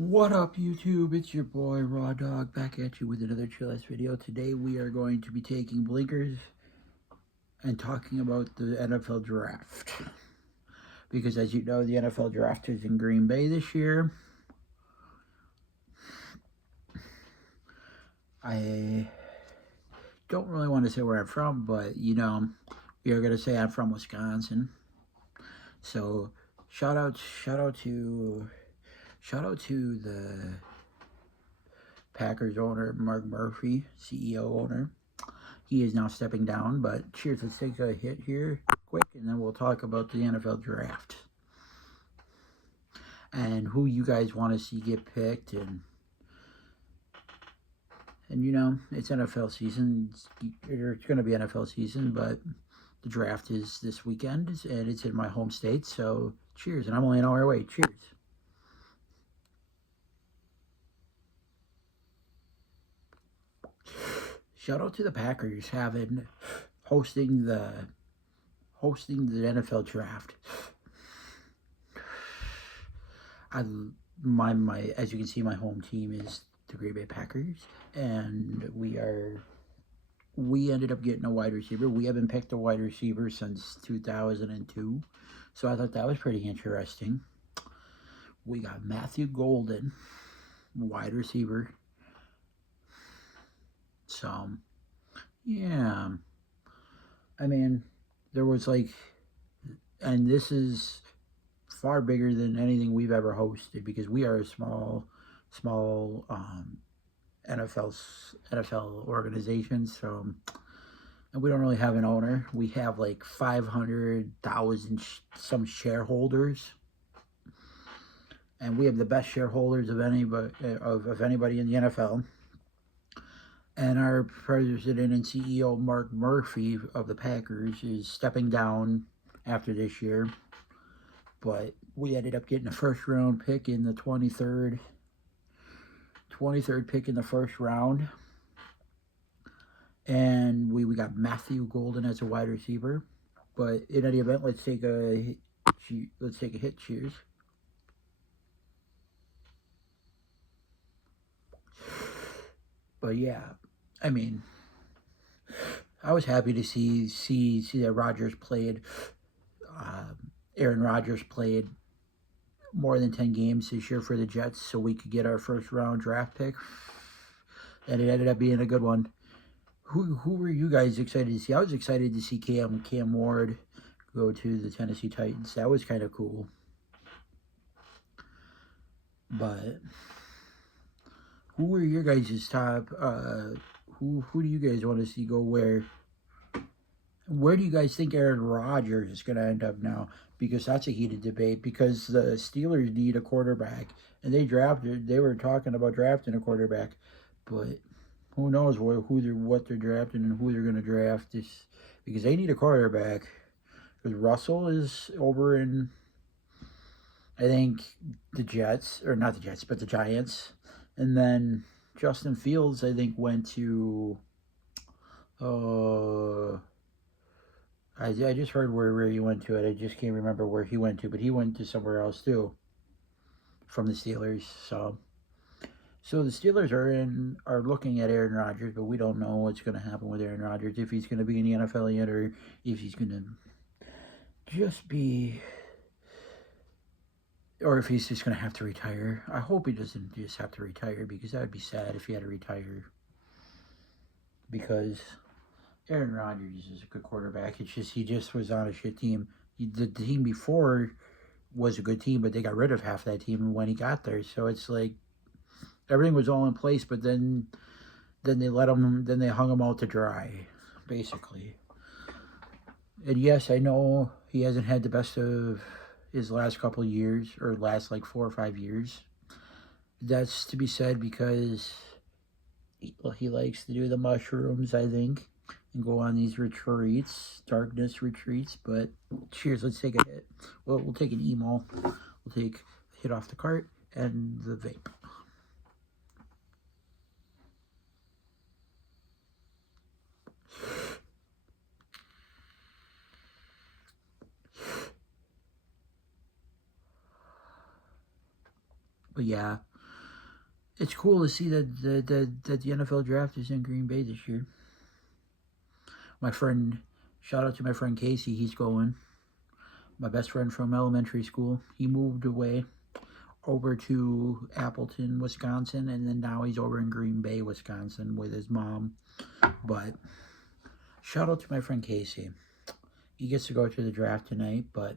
What up, YouTube? It's your boy Raw Dog back at you with another chill ass video. Today we are going to be taking blinkers and talking about the NFL draft. Because as you know, the NFL draft is in Green Bay this year. I don't really want to say where I'm from, but we are gonna say I'm from Wisconsin. So shout out to the Packers owner Mark Murphy, CEO owner. He is now stepping down, but cheers. Let's take a hit here quick, and then we'll talk about the NFL draft and who you guys want to see get picked. And it's NFL season. It's going to be NFL season, but the draft is this weekend, and it's in my home state. So cheers, and I'm only an hour away. Cheers. Shout out to the Packers hosting the NFL draft. My as you can see, my home team is the Green Bay Packers, and we ended up getting a wide receiver. We haven't picked a wide receiver since 2002, so I thought that was pretty interesting. We got Matthew Golden, wide receiver. So yeah, I mean, there was and this is far bigger than anything we've ever hosted because we are a small NFL organization. So, and we don't really have an owner. We have like 500,000 some shareholders, and we have the best shareholders of anybody in the NFL. And our president and CEO Mark Murphy of the Packers is stepping down after this year. But we ended up getting a first round pick in the 23rd pick in the first round. And we got Matthew Golden as a wide receiver. But in any event, let's take a hit. Cheers. But yeah, I mean, I was happy to see that Rodgers played. Aaron Rodgers played more than 10 games this year for the Jets, so we could get our first round draft pick, and it ended up being a good one. Who were you guys excited to see? I was excited to see Cam Ward go to the Tennessee Titans. That was kind of cool. But who were your guys' top? Who do you guys want to see go where? Where do you guys think Aaron Rodgers is going to end up now? Because that's a heated debate. Because the Steelers need a quarterback, and they were talking about drafting a quarterback, but who knows what they're drafting and who they're going to draft this, because they need a quarterback. Because Russell is over in, I think, the Jets, or not the Jets, but the Giants, and then Justin Fields, I think, went to. I just heard where he went to it. I just can't remember where he went to, but he went to somewhere else too from the Steelers. So the Steelers are looking at Aaron Rodgers, but we don't know what's going to happen with Aaron Rodgers, if he's going to be in the NFL yet, or if he's going to just be, or if he's just going to have to retire. I hope he doesn't just have to retire, because that would be sad if he had to retire, because Aaron Rodgers is a good quarterback. It's just he just was on a shit team. The team before was a good team, but they got rid of half that team when he got there. So it's like everything was all in place, but then they hung him out to dry, basically. And yes, I know he hasn't had the best of his last couple of years, or last like 4 or 5 years. That's to be said, because he likes to do the mushrooms, I think, and go on these darkness retreats. But cheers, let's take a hit. Well, we'll take an emo. We'll take a hit off the cart and the vape. But yeah, it's cool to see that the NFL draft is in Green Bay this year. My friend, shout out to my friend Casey, he's going. My best friend from elementary school, he moved away over to Appleton, Wisconsin, and then now he's over in Green Bay, Wisconsin with his mom. But shout out to my friend Casey. He gets to go to the draft tonight, but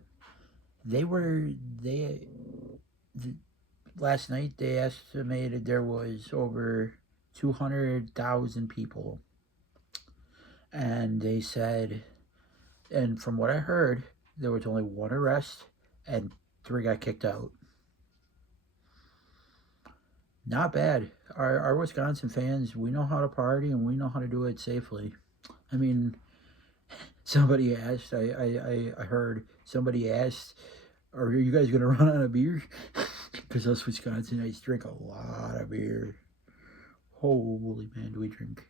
last night they estimated there was over 200,000 people. And they said, and from what I heard, there was only one arrest and 3 got kicked out. Not bad. Our Wisconsin fans, we know how to party and we know how to do it safely. I mean, somebody asked, I heard somebody asked, are you guys going to run out of beer? Because us Wisconsinites drink a lot of beer. Holy man, do we drink.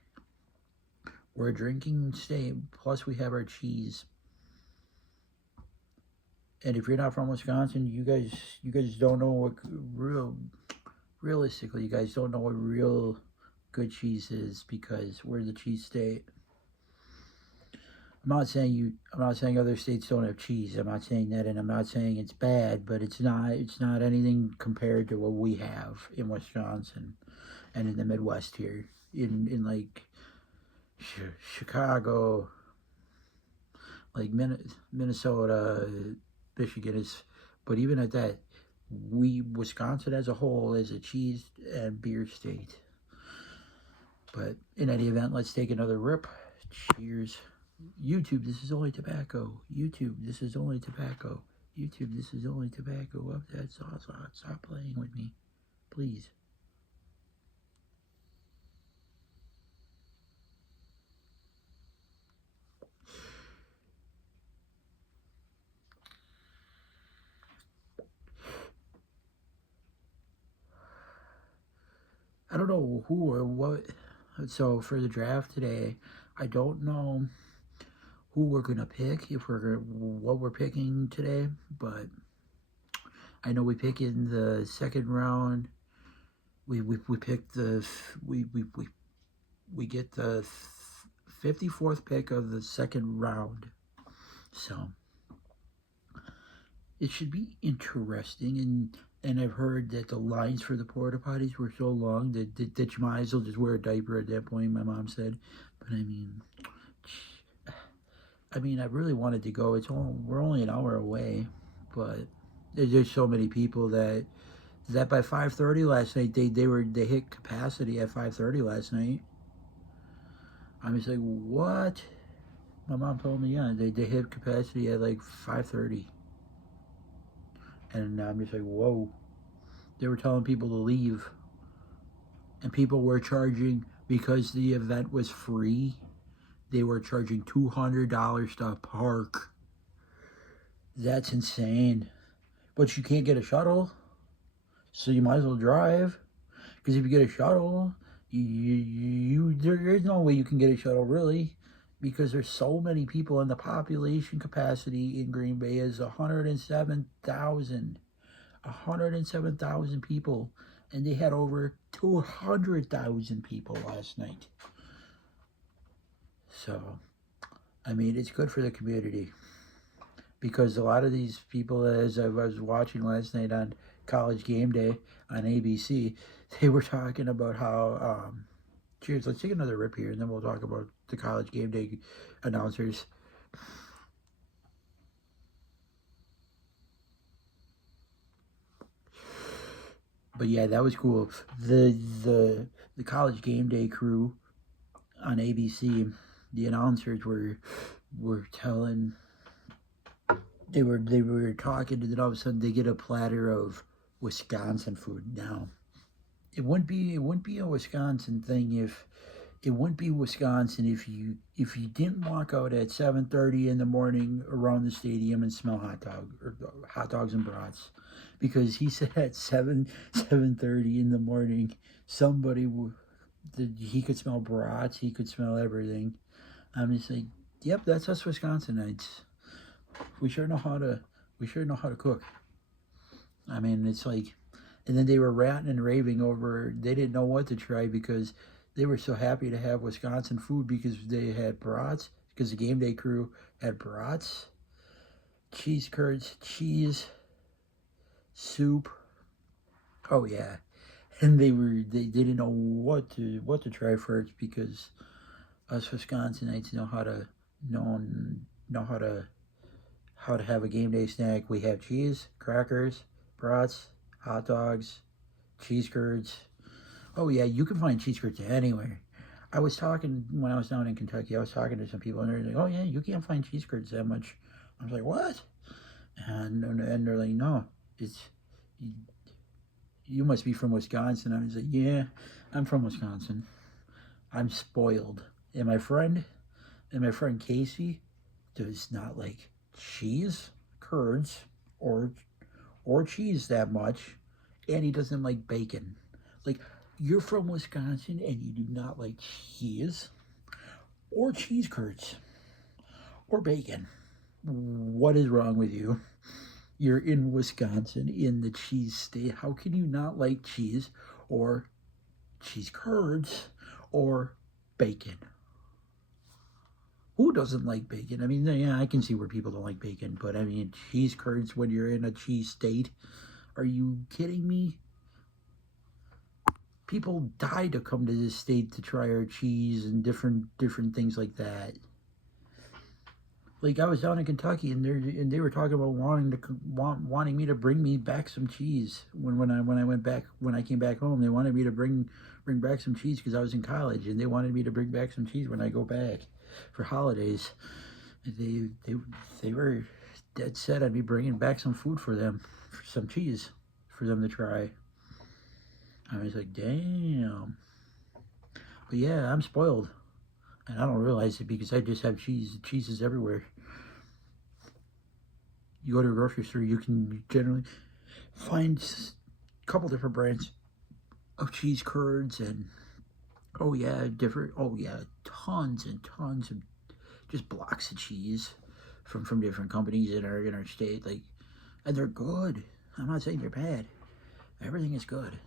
We're a drinking state, plus we have our cheese. And if you're not from Wisconsin, you guys don't know what realistically, you guys don't know what real good cheese is, because we're the cheese state. I'm not saying other states don't have cheese. I'm not saying that, and I'm not saying it's bad, but it's not anything compared to what we have in Wisconsin and in the Midwest here, in like Chicago, like Minnesota, Michigan is, but even at that, Wisconsin as a whole is a cheese and beer state. But in any event, let's take another rip. Cheers. YouTube, this is only tobacco. YouTube, this is only tobacco. YouTube, this is only tobacco. Up that sauce. Stop playing with me, please. I don't know who or what. So for the draft today, I don't know who we're gonna pick, what we're picking today, but I know we pick in the second round. We pick we get the 54th pick of the second round, so it should be interesting. And I've heard that the lines for the porta potties were so long that you might as well just wear a diaper at that point, my mom said. But I mean, I really wanted to go. We're only an hour away, but there's so many people that by 5:30 last night they hit capacity at 5:30 last night. I'm just like, what? My mom told me, yeah, they hit capacity at like 5:30. And I'm just like, whoa. They were telling people to leave. And people were charging, because the event was free, they were charging $200 to park. That's insane. But you can't get a shuttle, so you might as well drive. Because if you get a shuttle, there is no way you can get a shuttle, really, because there's so many people, and the population capacity in Green Bay is 107,000. 107,000 people, and they had over 200,000 people last night. So, I mean, it's good for the community, because a lot of these people, as I was watching last night on College Game Day on ABC, they were talking about how, cheers, let's take another rip here, and then we'll talk about the College Game Day announcers. But yeah, that was cool. The College Game Day crew on ABC, the announcers were telling, they were talking, and then all of a sudden they get a platter of Wisconsin food. Now, it wouldn't be a Wisconsin thing if you didn't walk out at 7:30 in the morning around the stadium and smell hot dogs and brats, because he said at 7:30 in the morning he could smell brats, he could smell everything. I'm just like, yep, that's us Wisconsinites. We sure know how to cook. I mean, it's like, And then they were ranting and raving over, they didn't know what to try because they were so happy to have Wisconsin food because they had brats, because the game day crew had brats, cheese curds, cheese, soup. Oh yeah. And they didn't know what to try first because us Wisconsinites know know how to have a game day snack. We have cheese, crackers, brats, hot dogs, cheese curds. Oh yeah, you can find cheese curds anywhere. I was talking when I was down in Kentucky. I was talking to some people, and they're like, "Oh yeah, you can't find cheese curds that much." I was like, "What?" And they're like, "No, it's you must be from Wisconsin." I was like, "Yeah, I'm from Wisconsin. I'm spoiled." And my friend Casey does not like cheese, curds, or cheese that much, and he doesn't like bacon. Like, you're from Wisconsin and you do not like cheese or cheese curds or bacon. What is wrong with you? You're in Wisconsin, in the cheese state. How can you not like cheese or cheese curds or bacon? Who doesn't like bacon? I mean, yeah, I can see where people don't like bacon, but I mean, cheese curds when you're in a cheese state. Are you kidding me? People die to come to this state to try our cheese and different things like that. Like I was down in Kentucky and they were talking about wanting me to bring me back some cheese when I went back when I came back home. They wanted me to bring back some cheese because I was in college and they wanted me to bring back some cheese when I go back for holidays. They they they were dead set on me bringing back some food for them, for some cheese for them to try. I was like, damn. But yeah, I'm spoiled. And I don't realize it because I just have cheese. Cheese is everywhere. You go to a grocery store, you can generally find a couple different brands of cheese curds and oh yeah, tons and tons of just blocks of cheese from different companies in our state. Like, and they're good. I'm not saying they're bad. Everything is good.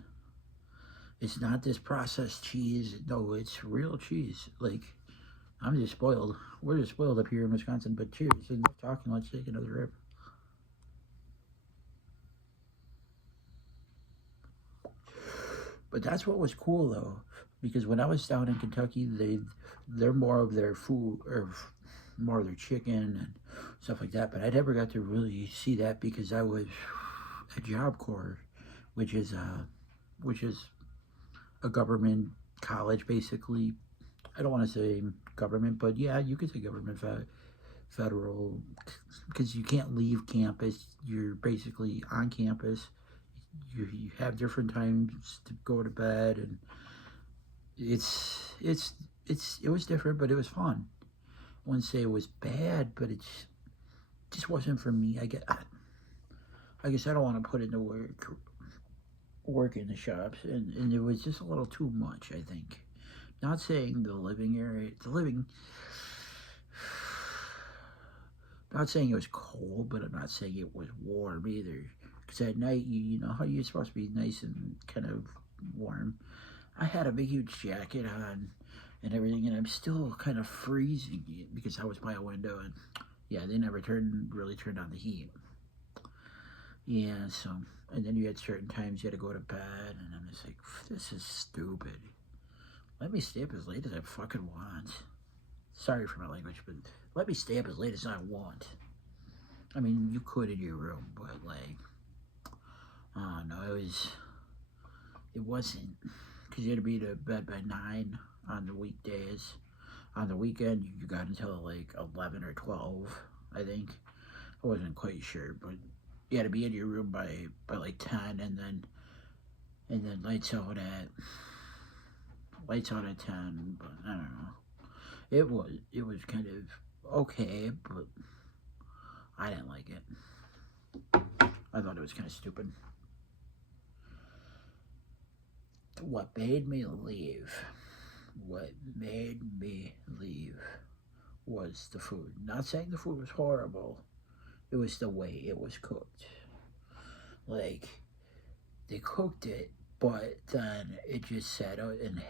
It's not this processed cheese. No, it's real cheese. Like, I'm just spoiled. We're just spoiled up here in Wisconsin. But cheers. Enough talking. Let's take another rip. But that's what was cool though, because when I was down in Kentucky, they're more of their food or more of their chicken and stuff like that. But I never got to really see that because I was at Job Corps, which is which is a government college basically. I don't want to say government, but yeah, you could say government federal because you can't leave campus. You're basically on campus. You have different times to go to bed, and it was different, but it was fun. I wouldn't say it was bad, but it just wasn't for me. I guess I don't want to put in the work in the shops, and it was just a little too much. I think. Not saying the living. Not saying it was cold, but I'm not saying it was warm either. Because at night, you know how you're supposed to be nice and kind of warm. I had a big, huge jacket on and everything, and I'm still kind of freezing because I was by a window, and yeah, they never really turned on the heat. Yeah, so, and then you had certain times you had to go to bed, and I'm just like, this is stupid. Let me stay up as late as I fucking want. Sorry for my language, but let me stay up as late as I want. I mean, you could in your room, but like, oh no, it wasn't, because you had to be to bed by 9 on the weekdays. On the weekend, you got until like 11 or 12, I think. I wasn't quite sure, but you had to be in your room by like 10, and then lights out at 10. But I don't know. It was kind of okay, but I didn't like it. I thought it was kind of stupid. What made me leave? What made me leave was the food. Not saying the food was horrible. It was the way it was cooked. Like, they cooked it, but then it just sat out, and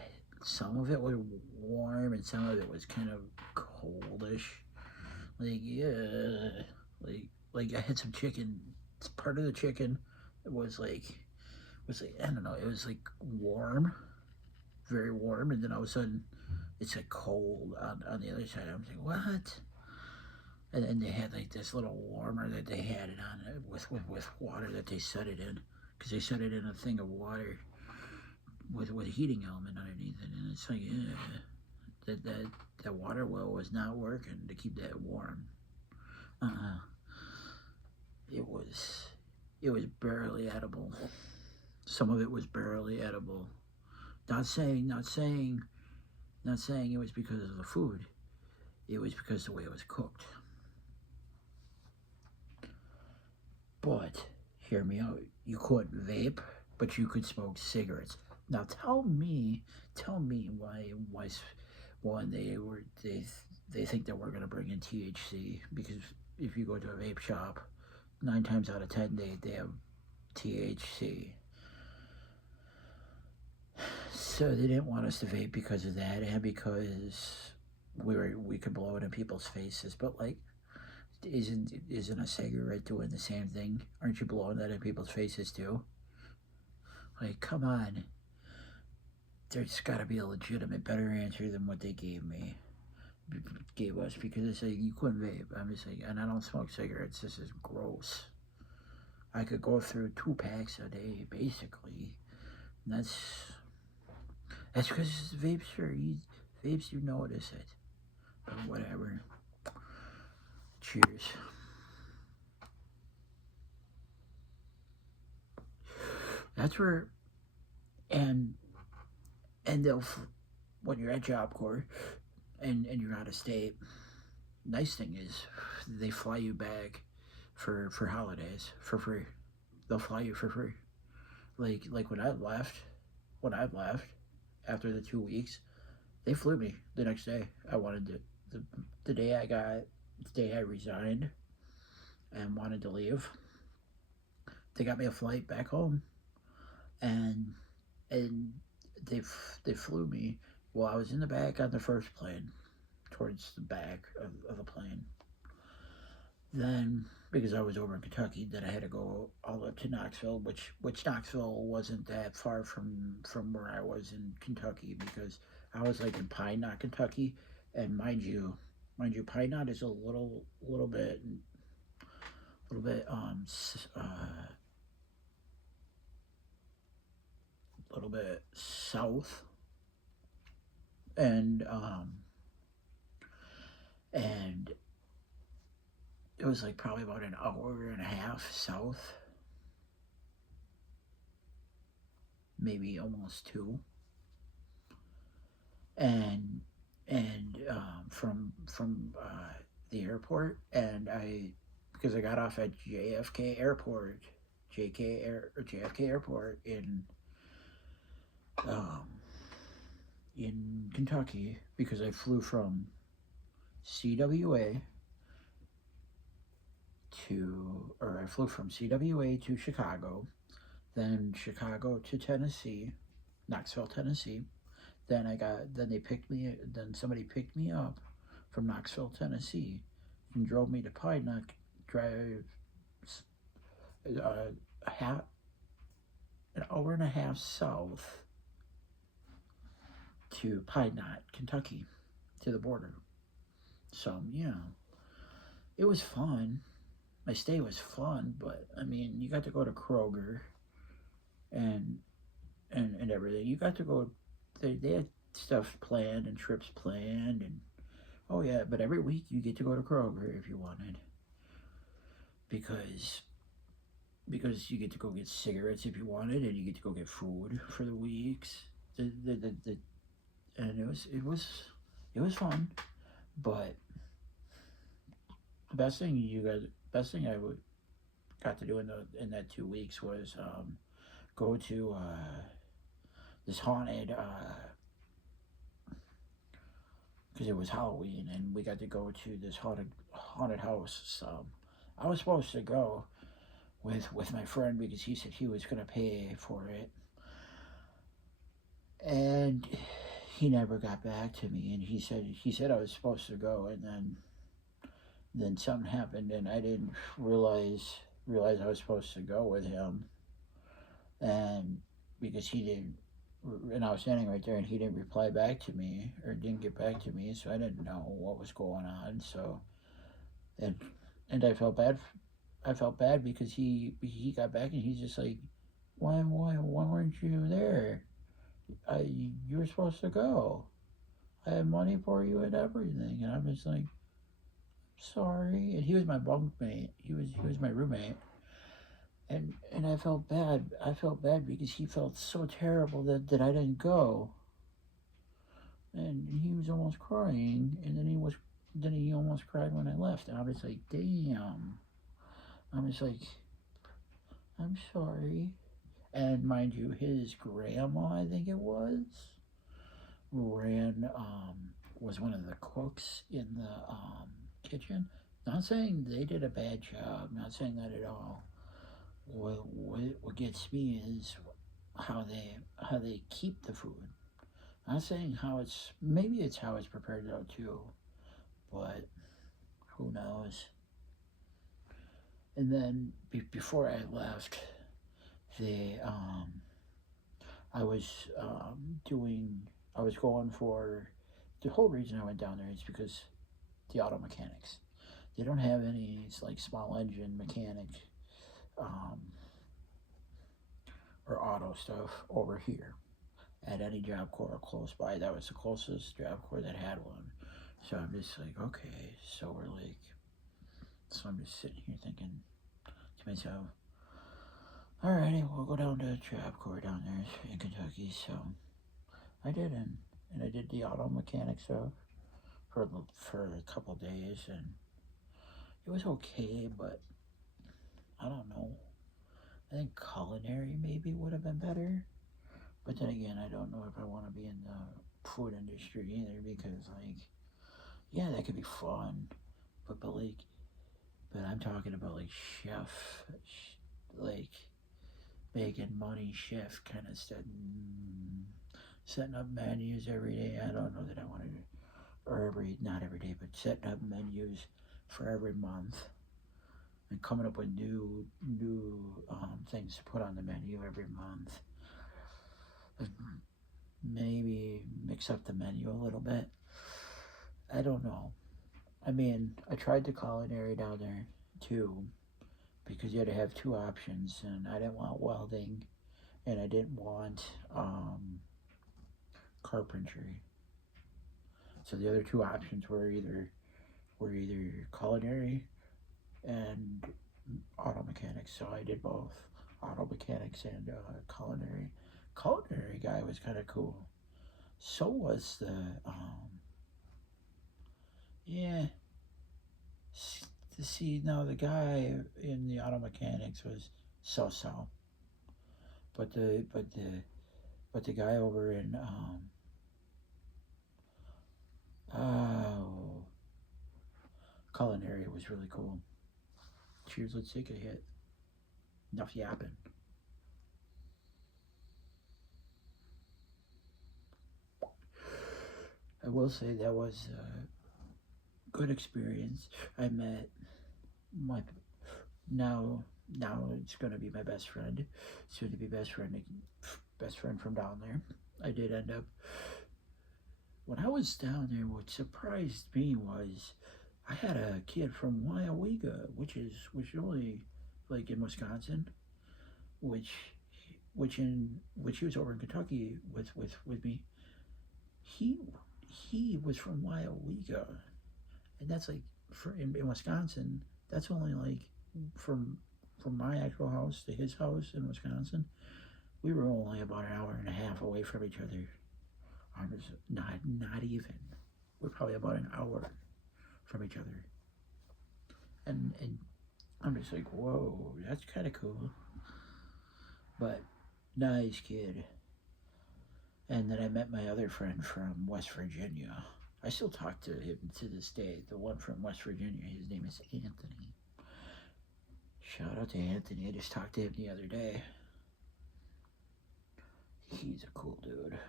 some of it was warm and some of it was kind of coldish. Like, yeah, like I had some chicken. Part of the chicken was like, I don't know. It was like warm, very warm, and then all of a sudden it's like cold on the other side. I'm like, what? And then they had like this little warmer that they had it on it with water that they set it in, because they set it in a thing of water with a heating element underneath it, and it's like, yeah, that water well was not working to keep that warm. Uh, it was it was barely edible. Some of it was barely edible. Not saying it was because of the food. It was because of the way it was cooked. But hear me out. You couldn't vape, but you could smoke cigarettes. Now tell me why when they think that we're gonna bring in THC, because if you go to a vape shop, 9 times out of 10 they have THC. So they didn't want us to vape because of that, and because we could blow it in people's faces. But like, isn't a cigarette doing the same thing? Aren't you blowing that in people's faces too? Like, come on. There's got to be a legitimate better answer than what they gave us, because it's like you couldn't vape. I'm just like, and I don't smoke cigarettes. This is gross. I could go through 2 packs a day basically. And that's because vapes you notice it. But whatever. Cheers. That's where and they'll, when you're at Job Corps and you're out of state. Nice thing is they fly you back for holidays for free. They'll fly you for free. Like when I left after the 2 weeks, they flew me the next day. I wanted to the day the day I resigned and wanted to leave. They got me a flight back home, and and they flew me. Well, I was in the back on the first plane, towards the back of the plane. Then, because I was over in Kentucky, then I had to go all up to Knoxville, which Knoxville wasn't that far from where I was in Kentucky, because I was like in Pine Knot, Kentucky, and Pine Knot is a little bit south, and and it was like probably about an hour and a half south, maybe almost two, and from the airport, and because I got off at JFK Airport um, in Kentucky, because I flew from CWA to Chicago, then Chicago to Tennessee, Knoxville, Tennessee. Then somebody picked me up from Knoxville, Tennessee, and drove me to Pine Knot, drive uh, an hour and a half south to Pine Knot, Kentucky, to the border. So yeah, it was fun. My stay was fun, but I mean, you got to go to Kroger and and everything. You got to go. They had stuff planned and trips planned, and oh yeah, but every week you get to go to Kroger if you wanted, because you get to go get cigarettes if you wanted, and you get to go get food for the weeks. The and it was fun, but best thing I would got to do in that 2 weeks was go to this haunted, because it was Halloween, and we got to go to this haunted house. So I was supposed to go, with my friend because he said he was going to pay for it, and he never got back to me. And he said I was supposed to go, and then something happened, and I didn't realize I was supposed to go with him, and because he didn't. And I was standing right there, and he didn't reply back to me, or didn't get back to me, so I didn't know what was going on. So, and and I felt bad because he got back, and he's just like, why weren't you there? You were supposed to go. I had money for you and everything, and I'm just like, sorry. And he was my bunkmate. He was my roommate, and I felt bad. I felt bad because he felt so terrible that I didn't go, and he was almost crying, and then he almost cried when I left, and I was like, damn. I was like, I'm sorry. And mind you, his grandma, I think it was one of the cooks in the kitchen. Not saying they did a bad job, not saying that at all. What gets me is how they keep the food. Not saying maybe it's how it's prepared though too, but who knows. And then before I left, they I was doing I was going for the whole reason I went down there is because the auto mechanics. They don't have any. It's like small engine mechanic um, or auto stuff over here at any Job Corps close by. That was the closest Job Corps that had one. So I'm just like, okay. So I'm just sitting here thinking to myself, alrighty, we'll go down to Job Corps down there in Kentucky. So I did, and I did the auto mechanic stuff for a couple days, and it was okay, but I don't know. I think culinary maybe would have been better. But then again, I don't know if I want to be in the food industry either because, like, yeah, that could be fun. But I'm talking about, like, like, making money chef kind of stuff. Setting up menus every day. I don't know that I want to, or not every day, but setting up menus for every month and coming up with new things to put on the menu every month. Maybe mix up the menu a little bit. I don't know. I mean, I tried the culinary down there too because you had to have two options, and I didn't want welding, and I didn't want carpentry. So the other two options were either culinary and auto mechanics. So I did both auto mechanics and culinary. Culinary guy was kind of cool. So was the yeah. See now the guy in the auto mechanics was so, but the guy over in oh culinary was really cool. Cheers, let's take a hit. Enough yapping. I will say that was a good experience. I met my now it's gonna be my best friend, soon to be best friend from down there. I did end up when I was down there. What surprised me was I had a kid from Wyomega, which is only like in Wisconsin, which which he was over in Kentucky with me. He he was from Wyomega, and that's like in Wisconsin. That's only like from my actual house to his house in Wisconsin. We were only about an hour and a half away from each other. I was not even. We're probably about an hour from each other, and I'm just like, whoa, that's kind of cool. But nice kid. And then I met my other friend from West Virginia. I still talk to him to this day. The one from West Virginia, his name is Anthony. Shout out to Anthony. I just talked to him the other day. He's a cool dude.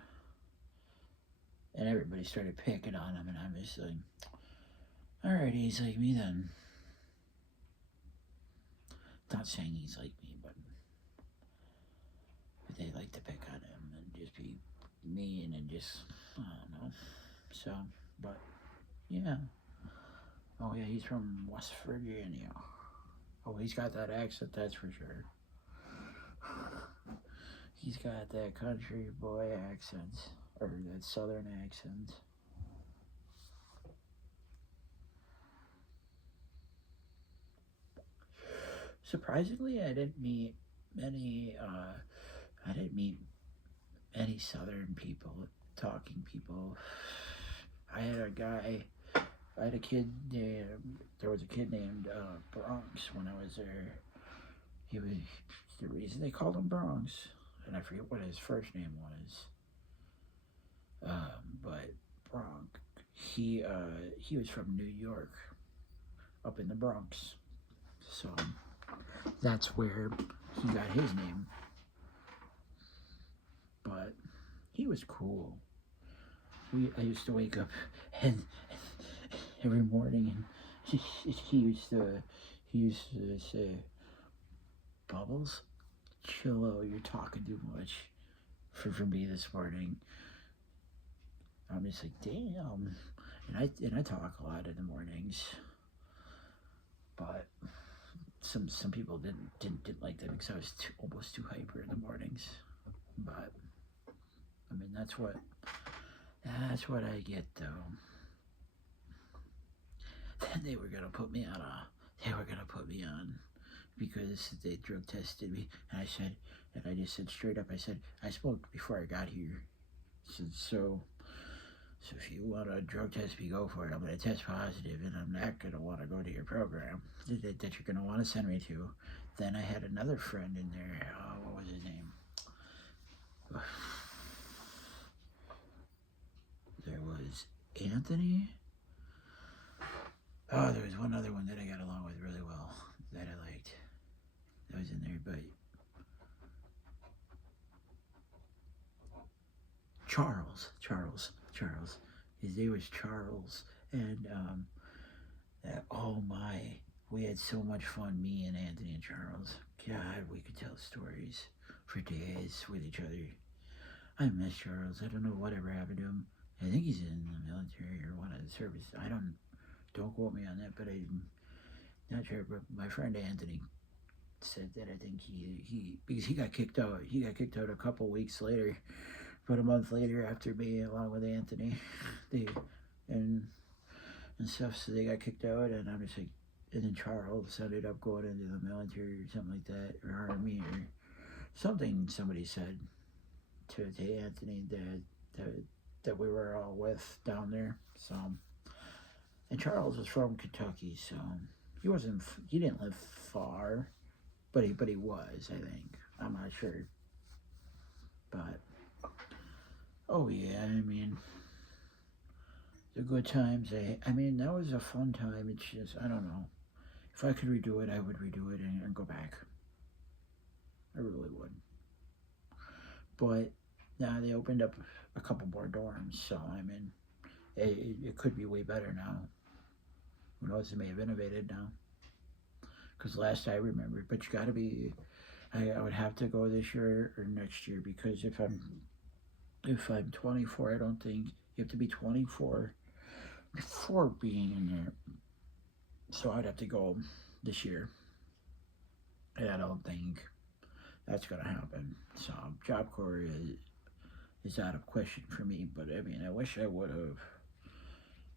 And everybody started picking on him, and I'm just like, alright, he's like me then. Not saying he's like me, but they like to pick on him and just be mean and just, I don't know. So, but, yeah. Oh, yeah, he's from West Virginia. Oh, he's got that accent, that's for sure. He's got that country boy accent, or that southern accent. Surprisingly, I didn't meet many southern people, talking people. I had a kid named, there was a kid named Bronx when I was there. He was, the reason they called him Bronx, and I forget what his first name was, but Bronx, he was from New York, up in the Bronx, so that's where he got his name. But he was cool. I used to wake up and every morning, and he used to say, "Bubbles, chill out. You're talking too much for me this morning." I'm just like, damn. And I talk a lot in the mornings, but some people didn't like that because I was almost too hyper in the mornings. But I mean, that's what I get though. Then they were gonna put me on because they drug tested me, and I just said straight up, I said I smoked before I got here. So if you want a drug test me, go for it. I'm gonna test positive, and I'm not gonna want to go to your program that you're gonna want to send me to. Then I had another friend in there. Oh, what was his name? There was Anthony. Oh, there was one other one that I got along with really well that I liked. That was in there, but Charles. His name was Charles, and oh my, we had so much fun, me and Anthony and Charles. God, we could tell stories for days with each other. I miss Charles. I don't know whatever happened to him. I think he's in the military or one of the services. Don't quote me on that, but I'm not sure. But my friend Anthony said that I think he because he got kicked out. He got kicked out a couple weeks later, about a month later after me, along with Anthony, and stuff. So they got kicked out, and I'm just like, and then Charles ended up going into the military or something like that, or army or something. Somebody said to Anthony that we were all with down there. So, and Charles was from Kentucky, so he didn't live far, but he was, I think. I'm not sure, but oh yeah, I mean, the good times. I mean, that was a fun time. It's just, I don't know, if I could redo it, I would redo it and go back. I really would. But now they opened up a couple more dorms, so I mean, it could be way better now. Who knows? They may have innovated now. Because last I remembered, but you got to be. I would have to go this year or next year, because if I'm 24, I don't think you have to be 24 before being in there. So I'd have to go this year, and I don't think that's gonna happen. So Job Corps is out of question for me. But I mean, I wish I would have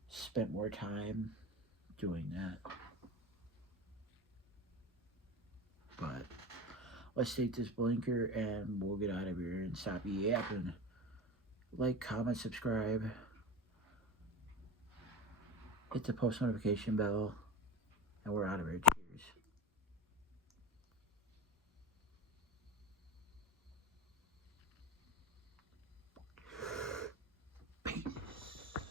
spent more time doing that. But let's take this blinker and we'll get out of here and stop yapping. Like, comment, subscribe, hit the post notification bell, and we're out of here.